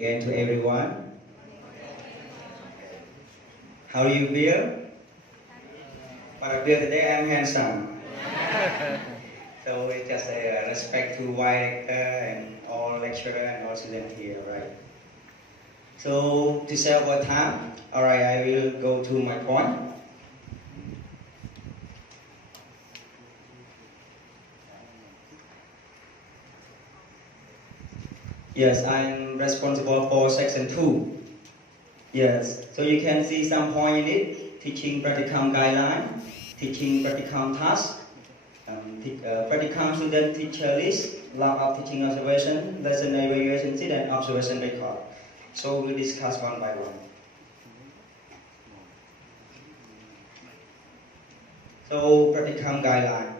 again to everyone. How do you feel? But I feel today I'm handsome. So we just respect to white and all lecturer and all students here, right? So to save our time, alright, I will go to my point. Yes, I'm responsible for section 2. Yes, so you can see some point in it: teaching practicum guideline, teaching practicum task, practicum student-teacher-list, log of teaching observation, lesson evaluation sheet, and observation record. So we'll discuss one by one. So practicum guideline.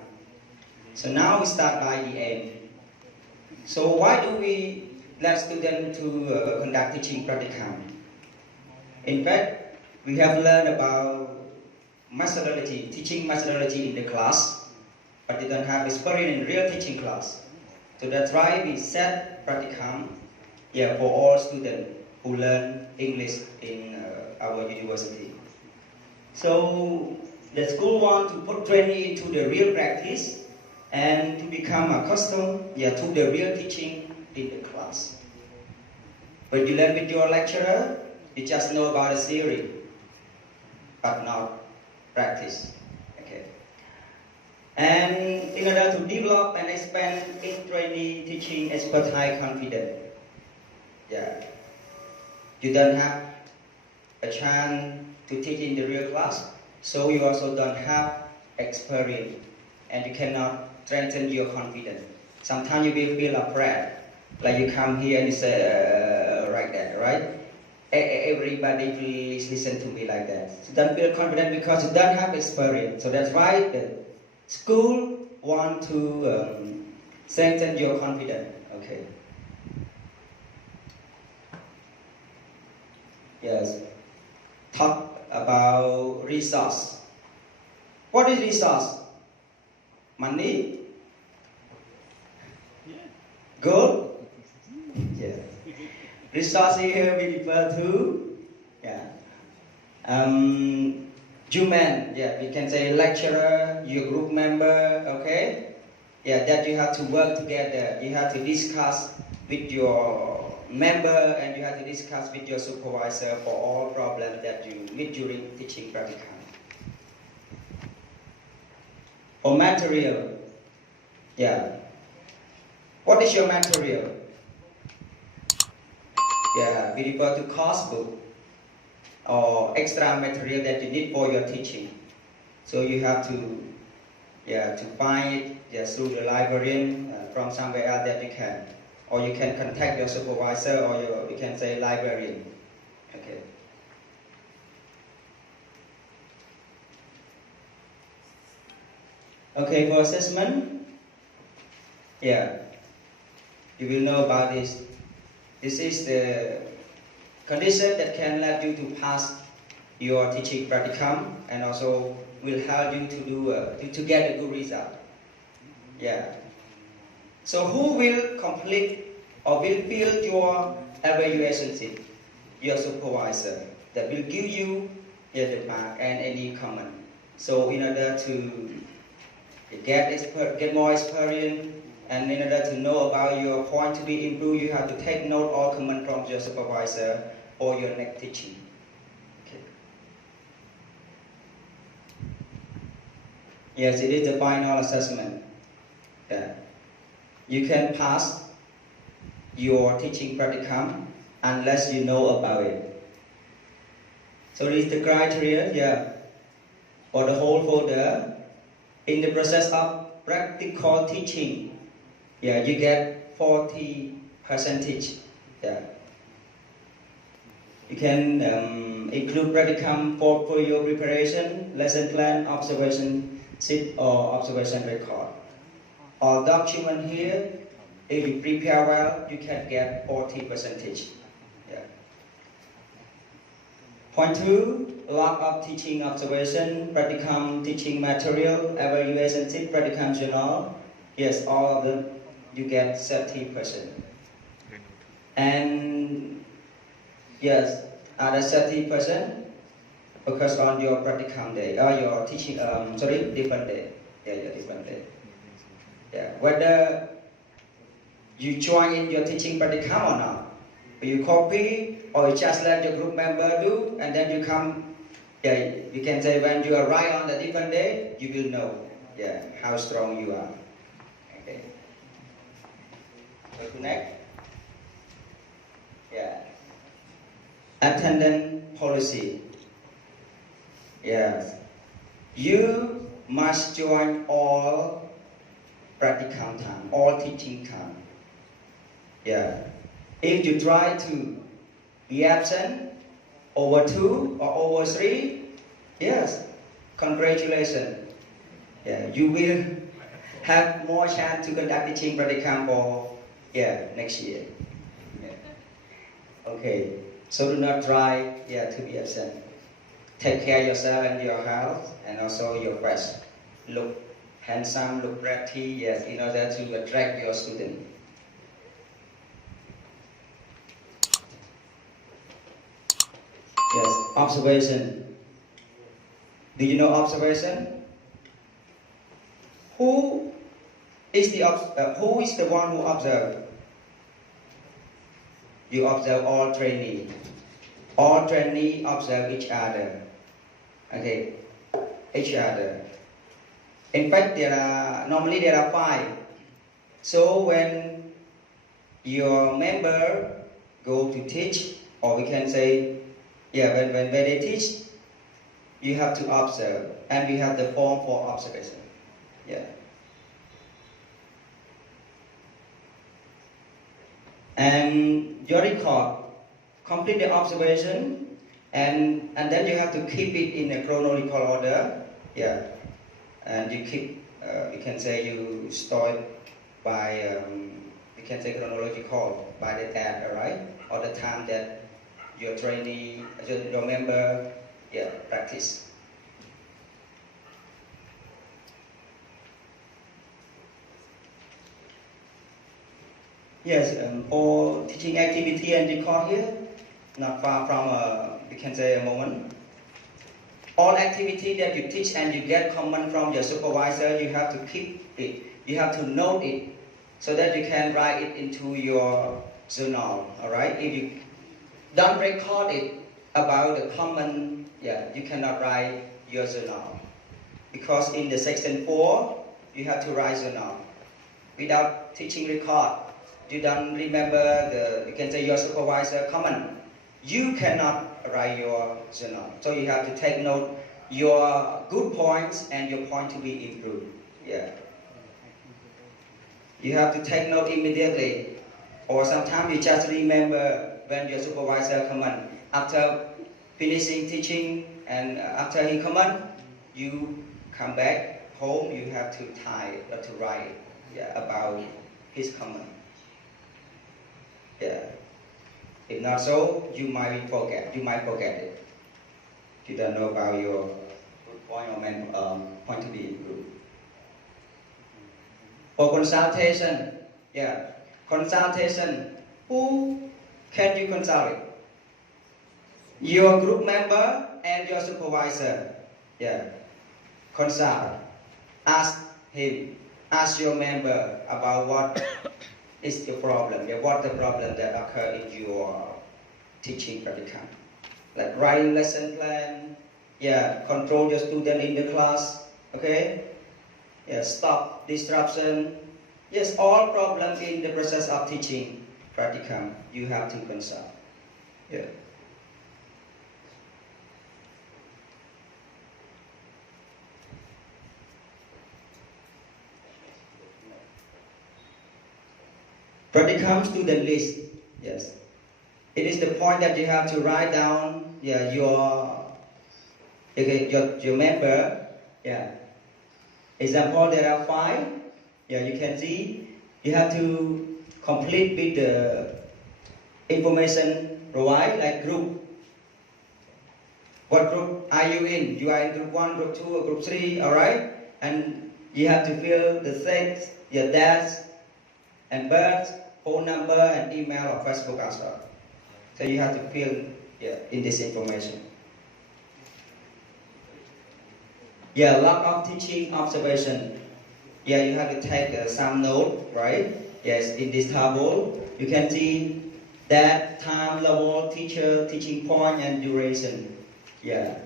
So now we start by the end. So why do we let students to conduct teaching practicum? In fact, we have learned about methodology, teaching methodology in the class, but they don't have experience in real teaching class. So that's why we set practicum for all students who learn English in our university. So the school wants to put training into the real practice and to become accustomed to the real teaching in the class. When you learn with your lecturer, you just know about the theory, but not practice. Okay. And in order to develop and expand in training teaching expertise confidence, you don't have a chance to teach in the real class, so you also don't have experience, and you cannot strengthen your confidence. Sometimes you will feel afraid, like you come here and you say like that, right? Everybody please listen to me like that. You don't feel confident because you don't have experience. So that's why the school want to strengthen your confidence. Okay. Yes. Talk about resource. What is resource? Money? Gold? Yeah. Resource here we refer to human. We can say lecturer, your group member. Okay. That you have to work together. You have to discuss with your member, and you have to discuss with your supervisor for all problems that you meet during teaching practicum. For material, what is your material? We refer to course book or extra material that you need for your teaching. So you have to find it through the librarian from somewhere else that you can, or you can contact your supervisor, or you can say librarian. Okay. Okay, for assessment, you will know about this. This is the condition that can let you to pass your teaching practicum, and also will help you to do to get a good result. So who will complete or will fill your evaluation sheet? Your supervisor, that will give you the mark and any comment. So in order to get more experience, and in order to know about your point to be improved, you have to take note or comment from your supervisor for your next teaching. Okay. Yes, it is the final assessment. You can pass your teaching practicum unless you know about it. So this is the criteria for the whole folder. In the process of practical teaching, you get 40%. You can include practicum for your preparation, lesson plan, observation sheet, or observation record. Or document here, if you prepare well, you can get 40%. Point 2, log of teaching observation, practicum teaching material, evaluation sheet, practicum journal. Yes, all of them, you get 30%. And Yes, other 30% focus on your practicum day or your teaching. Sorry, different day. Yeah, your different day. Yeah, whether you join in your teaching practicum or not, you copy or you just let your group member do, and then you come. Yeah, you can say when you arrive on a different day, you will know. Yeah, how strong you are. Okay. Go to next. Yeah. Attendance policy. Yes. You must join all practicum time, all teaching time. Yeah. If you try to be absent over 2 or over 3, yes, congratulations. Yeah, you will have more chance to conduct teaching practicum for next year. Yeah. Okay, so do not try to be absent. Take care of yourself and your health, and also your face. Look handsome, look pretty, yes, in order to attract your student. Yes, observation. Do you know observation? Who is the one who observes? You observe all trainees. All trainees observe each other. Okay, each other. In fact, normally there are 5. So when your member go to teach, or we can say, when they teach, you have to observe, and we have the form for observation. Yeah. And your record, complete the observation, and then you have to keep it in a chronological order. Yeah. And you keep, you can say you store it by, you can say chronological by the tab, right? Or the time that your trainee, your member, practice. Yes, all teaching activity and record here, not far from, we can say, a moment. All activity that you teach and you get comment from your supervisor, you have to keep it. You have to note it so that you can write it into your journal. All right. If you don't record it about the comment, you cannot write your journal, because in the section 4 you have to write journal. Without teaching record, you don't remember you can say your supervisor comment, you cannot write your journal. So you have to take note your good points and your point to be improved. Yeah. You have to take note immediately, or sometimes you just remember when your supervisor comment. After finishing teaching and after he comment, you come back home, you have to type or to write about his comment. Yeah. If not so, you might forget. You might forget it. You don't know about your good point or point to be improved. For consultation, consultation. Who can you consult? Your group member and your supervisor. Consult. Ask him. Ask your member about what is the problem. What the problem that occur in your teaching practicum. Like writing lesson plan. Control your student in the class. Okay. Stop disruption. Yes, all problems in the process of teaching practicum, you have to consult. Practicum Student-List. Yes. It is the point that you have to write down your member. Example, there are 5. You can see you have to complete with the information provided, like group. What group are you in? You are in group 1, group 2, or group 3, alright? And you have to fill the sex, your dash, and birth, phone number, and email or Facebook as well. So you have to fill in this information. Yeah, lot of teaching observation. Yeah, you have to take some note, right? Yes, in this table, you can see that time level, teacher, teaching point, and duration. Yeah,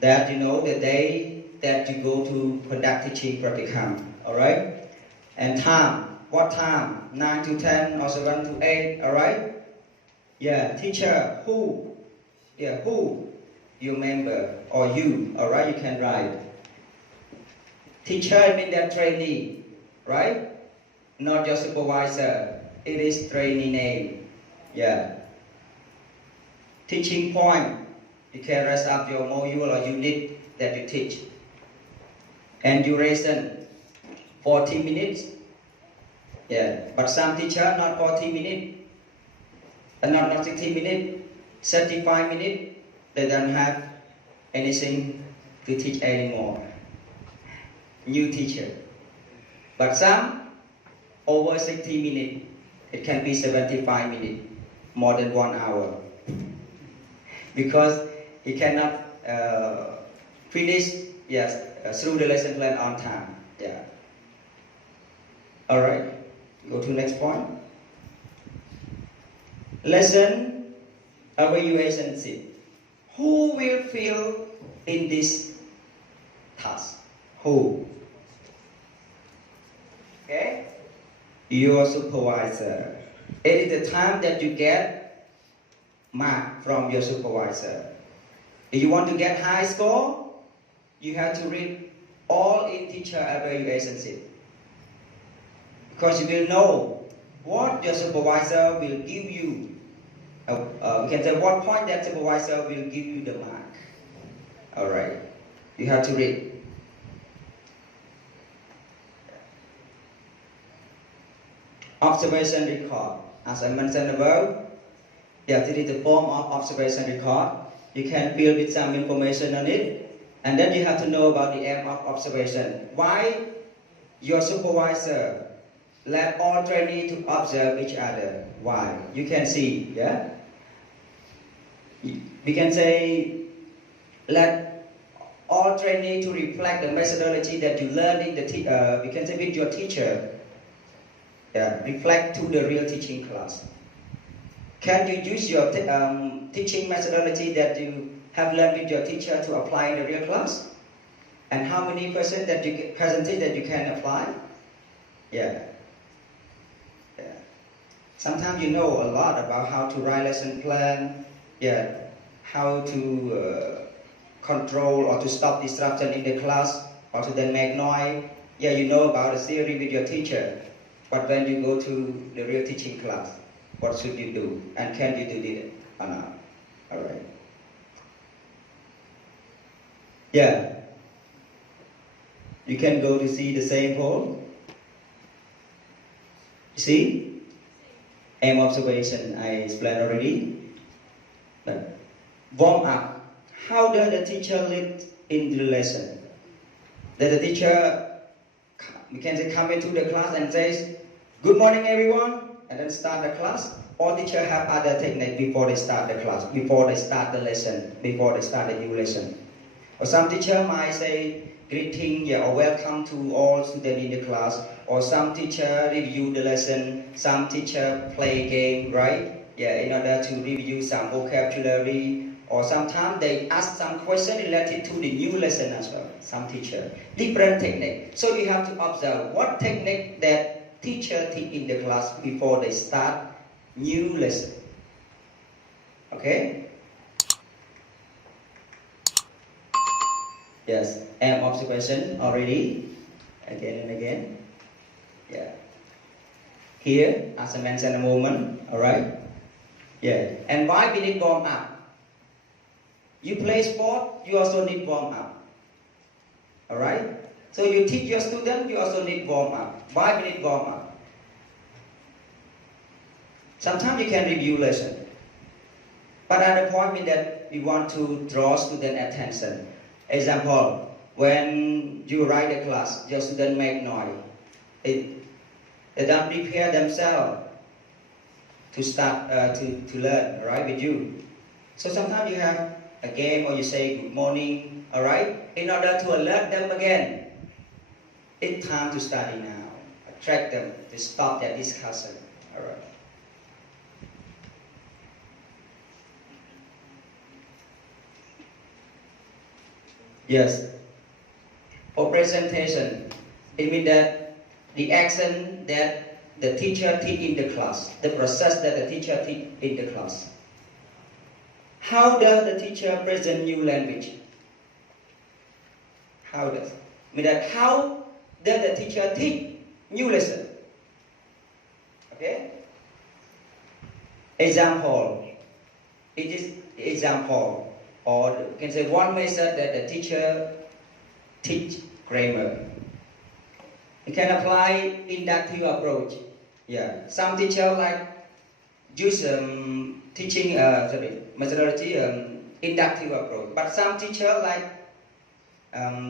that you know the day that you go to conduct teaching practicum. All right, and time. What time? 9 to 10 or 7 to 8. All right. Yeah, teacher. Who? Yeah, who? Your member or you. All right, you can write. Teacher means that trainee, right? Not your supervisor. It is trainee name. Yeah. Teaching point. You can rest up your module or unit that you teach. And duration, 40 minutes. Yeah. But some teacher not 40 minutes. And not 60 minutes. 35 minutes. They don't have anything to teach anymore. New teacher. But some over 60 minutes. It can be 75 minutes, more than 1 hour. Because he cannot finish through the lesson plan on time. Yeah. All right. Go to next point. Lesson evaluation sheet. Who will fill in this task? Who? Okay? Your supervisor. It is the time that you get mark from your supervisor. If you want to get high score, you have to read all in teacher evaluation sheet. Because you will know what your supervisor will give you. We can say what point that supervisor will give you the mark. Alright. You have to read. Observation record. As I mentioned above, this is the form of observation record. You can fill with some information on it. And then you have to know about the aim of observation. Why your supervisor let all trainees to observe each other? Why? You can see, yeah? We can say, let all trainees to reflect the methodology that you learned in the, we can say with your teacher. Yeah, reflect to the real teaching class. Can you use your teaching methodology that you have learned with your teacher to apply in the real class? And how many percentage that you can apply? Yeah. Sometimes you know a lot about how to write lesson plan, how to control or to stop disruption in the class, or to then make noise. Yeah, you know about the theory with your teacher. But when you go to the real teaching class, what should you do? And can you do it or not? All right. Yeah. You can go to see the same poll. You see? Aim observation, I explained already. But warm up. How does the teacher lead in the lesson? Does the teacher, we can say, come into the class and says, "Good morning, everyone," and then start the class? Or teacher have other technique before they start the class, before they start the lesson, before they start the new lesson? Or some teacher might say greeting or welcome to all students in the class. Or some teacher review the lesson. Some teacher play game, right? In order to review some vocabulary. Or sometimes they ask some question related to the new lesson as well. Some teacher, different technique. So you have to observe what technique that teacher teach in the class before they start new lesson. Okay? Yes, aim observation already, again and again. Yeah. Here, as I mentioned a moment, alright? Yeah. And why we need warm up? You play sport, you also need warm up. Alright? So you teach your student, you also need warm up. Why we need warm up? Sometimes you can review lesson. But at the point that we want to draw student attention. Example, when you write a class, your student make noise. They don't prepare themselves. to start to learn, right, with you. So sometimes you have a game or you say good morning, all right, in order to alert them again. It's time to study now. Attract them to stop their discussion, all right. Yes. For presentation, it means that the action that the teacher teach in the class, the process that the teacher teach in the class. How does the teacher present new language? How does? I mean that how does the teacher teach new lesson? Okay. Example. It is example, or you can say one method that the teacher teach grammar. You can apply inductive approach. Yeah, some teacher like use teaching methodology inductive approach, but some teacher like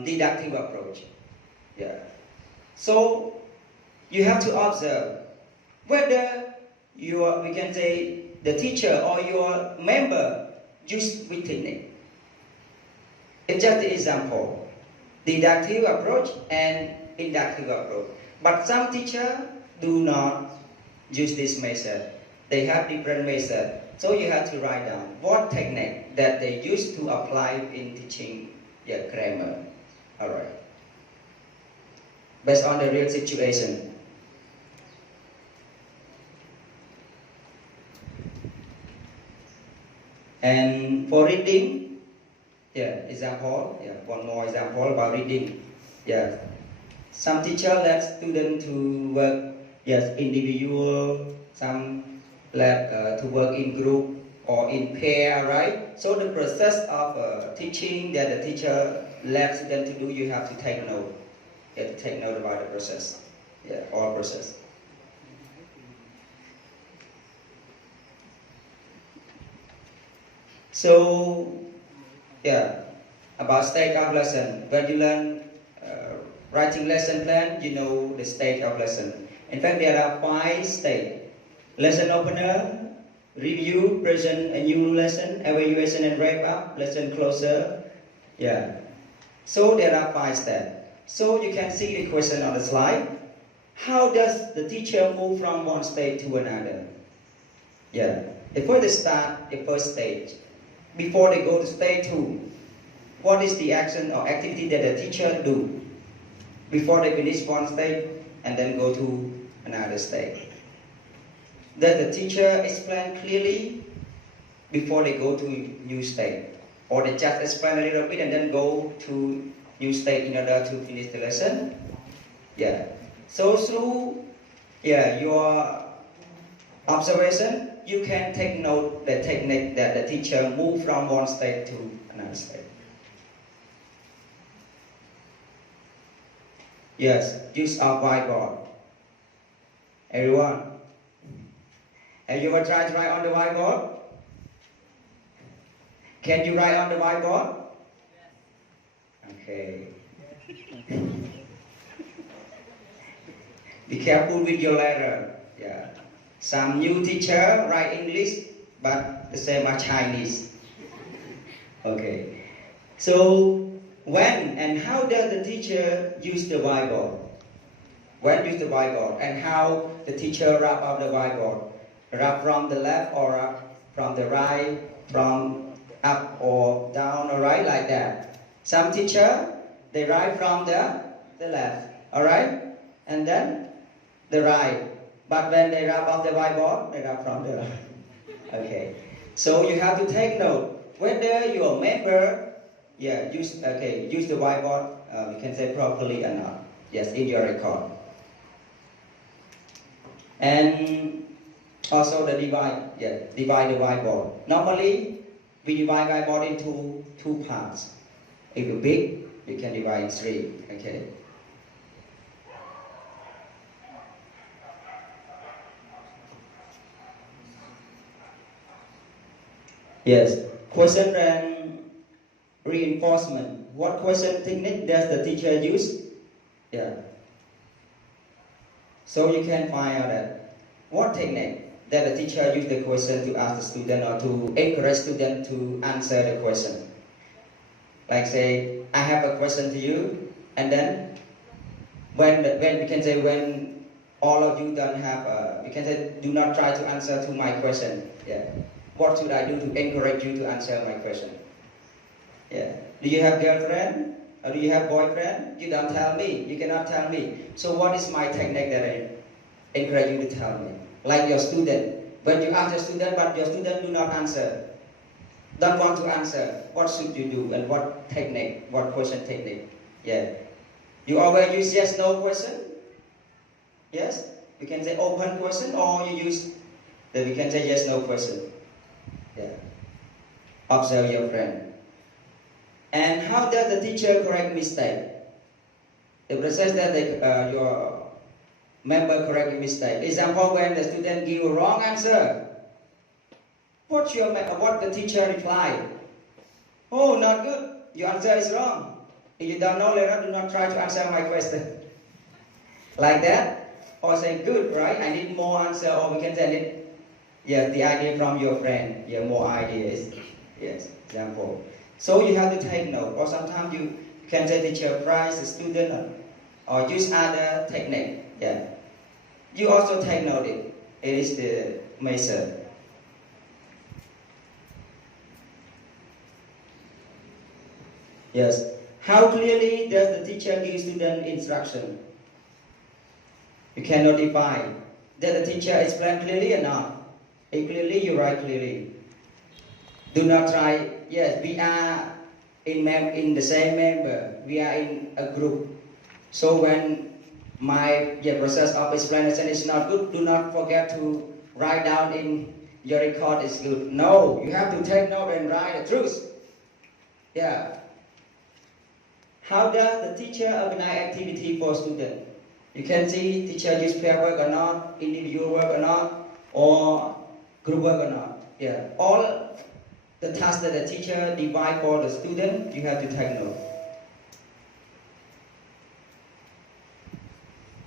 deductive approach. Yeah. So you have to observe whether we can say the teacher or your member use which technique. It's just the example, deductive approach and inductive approach. But some teachers do not use this method. They have different methods. So you have to write down what technique that they use to apply in teaching grammar. All right. Based on the real situation. And for reading, example, one more example about reading. Some teacher let students to work, individual, some let to work in group or in pair, right? So the process of teaching that the teacher let students to do, you have to take note. You have to take note about the process, all process. So, about stage of lesson. When you learn writing lesson plan, you know the stage of lesson. In fact, there are 5 stages. Lesson opener, review, present a new lesson, evaluation and wrap up, lesson closer. So there are 5 steps. So you can see the question on the slide. How does the teacher move from one stage to another? Before they start the first stage, before they go to stage 2, what is the action or activity that the teacher do before they finish one stage and then go to another stage? Does the teacher explain clearly before they go to new stage, or they just explain a little bit and then go to new stage in order to finish the lesson? So through your observation, you can take note the technique that the teacher move from one stage to another stage. Use our whiteboard. Everyone, have you ever tried to write on the whiteboard? Can you write on the whiteboard? Okay. Be careful with your letter. Some new teacher write English, but the same as Chinese. Okay. So when and how does the teacher use the whiteboard? When use the whiteboard and how the teacher wrap up the whiteboard? Wrap from the left or up from the right, from up or down or right, like that. Some teacher, they write from the left, all right? And then the right. But when they wrap up the whiteboard, they wrap from the right. Okay. So you have to take note whether your member use the whiteboard, you can say properly or not. In your record. And also the divide the whiteboard. Normally, we divide whiteboard into 2 parts. If you're big, you can divide in 3. Okay. Question and reinforcement. What question technique does the teacher use? So you can find out that what technique that the teacher use the question to ask the student or to encourage student to answer the question. Like say, I have a question to you, and then when we can say when all of you don't have, we can say do not try to answer to my question. Yeah. What should I do to encourage you to answer my question? Yeah. Do you have girlfriend? Or do you have boyfriend? You don't tell me. You cannot tell me. So what is my technique that I encourage you to tell me? Like your student. When you ask your student, but your student do not answer. Don't want to answer. What should you do? And what technique? What question technique? Yeah. You always use yes, no question? Yes? You can say open question, or you use, then we can say yes, no question. Yeah. Observe your friend. And how does the teacher correct mistake? The process that your member correct mistake. Example, when the student give a wrong answer, what the teacher reply? Oh, not good. Your answer is wrong. If you don't know, later do not try to answer my question. Like that. Or say, good, right? I need more answer. Or we can say, I need, yes, the idea from your friend. Yeah, more ideas. Yes, example. So you have to take note. Or sometimes you can say teacher prize the student or use other technique. Yeah. You also take note it. It is the method. Yes. How clearly does the teacher give student instruction? You can notify. Does the teacher explain clearly or not? If clearly, you write clearly. Do not try. Yes, we are in the same member. We are in a group. So when my process of explanation is not good, do not forget to write down in your record is good. No, you have to take note and write the truth. Yeah. How does the teacher organize activity for students? You can see teacher use pair work or not, individual work or not, or group work or not. Yeah. All the tasks that the teacher divide for the student, you have to take note.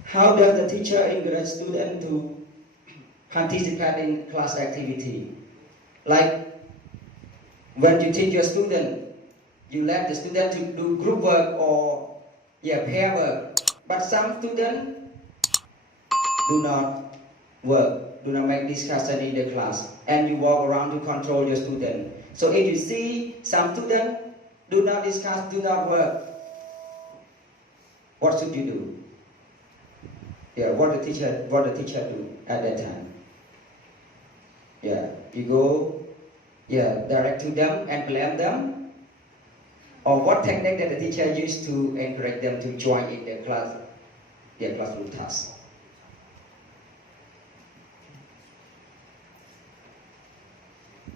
How does the teacher encourage students to participate in class activity? Like when you teach your student, you let the student to do group work or pair work. But some students do not work, do not make discussion in the class, and you walk around to control your student. So if you see some students do not discuss, do not work, what should you do? Yeah, what the teacher do at that time? Yeah, you go, direct to them and blame them. Or what technique that the teacher used to encourage them to join in their classroom task?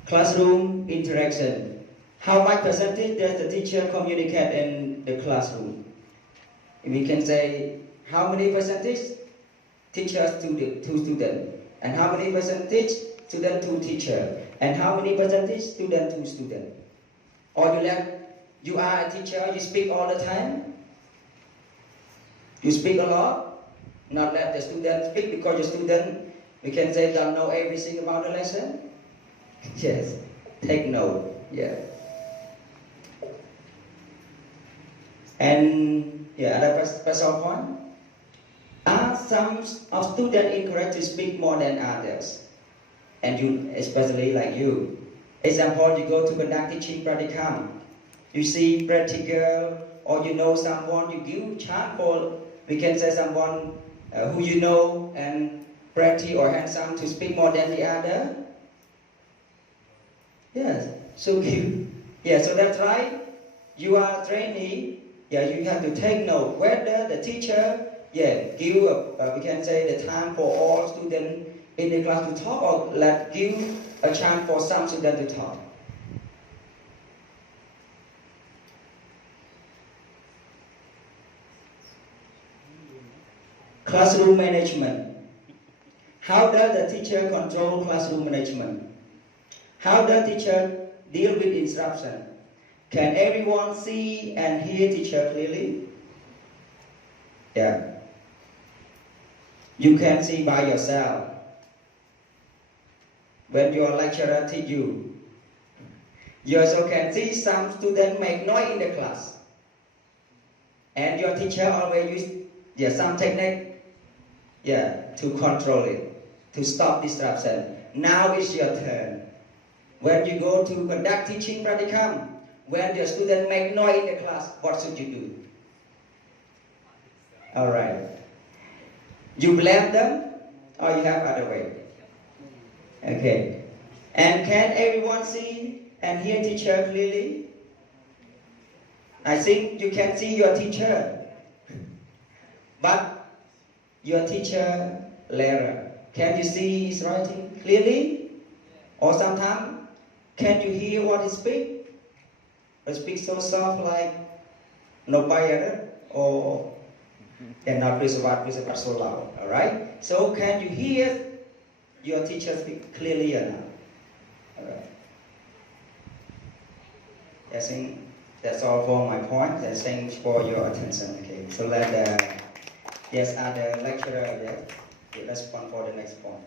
Classroom interaction. How much percentage does the teacher communicate in the classroom? We can say how many percentage teachers to student, and how many percentage student to teacher, and how many percentage student to student. Or you are a teacher, you speak all the time. You speak a lot, not let the student speak because your student, we can say, don't know everything about the lesson. Yes, take note. Yeah. And other special point. Are some of students encouraged to speak more than others? And you, especially like you. Example, you go to conduct teaching practicum. You see practical, or you know someone, you give chance for, we can say someone who you know and pretty or handsome to speak more than the other. Yes, so so that's right. You are trainee. Yeah, you have to take note whether the teacher, give we can say the time for all students in the class to talk, or give a chance for some students to talk. Classroom management. How does the teacher control classroom management? How does teacher deal with instruction? Can everyone see and hear teacher clearly? Yeah. You can see by yourself. when your lecturer teach you. You also can see some students make noise in the class. And your teacher always use some technique to control it, to stop disruption. Now it's your turn. When you go to conduct teaching practicum, when the student make noise in the class, what should you do? Alright. You blame them or you have other way? Okay. And can everyone see and hear teacher clearly? I think you can see your teacher. But your teacher later, can you see his writing clearly? Or sometimes, can you hear what he speaks? He speaks so soft like nobody, or and not please about so loud. Alright? So can you hear your teacher speak clearly or not? Alright. I think that's all for my point. And thanks for your attention. Okay. So let the other lecturer respond for the next point.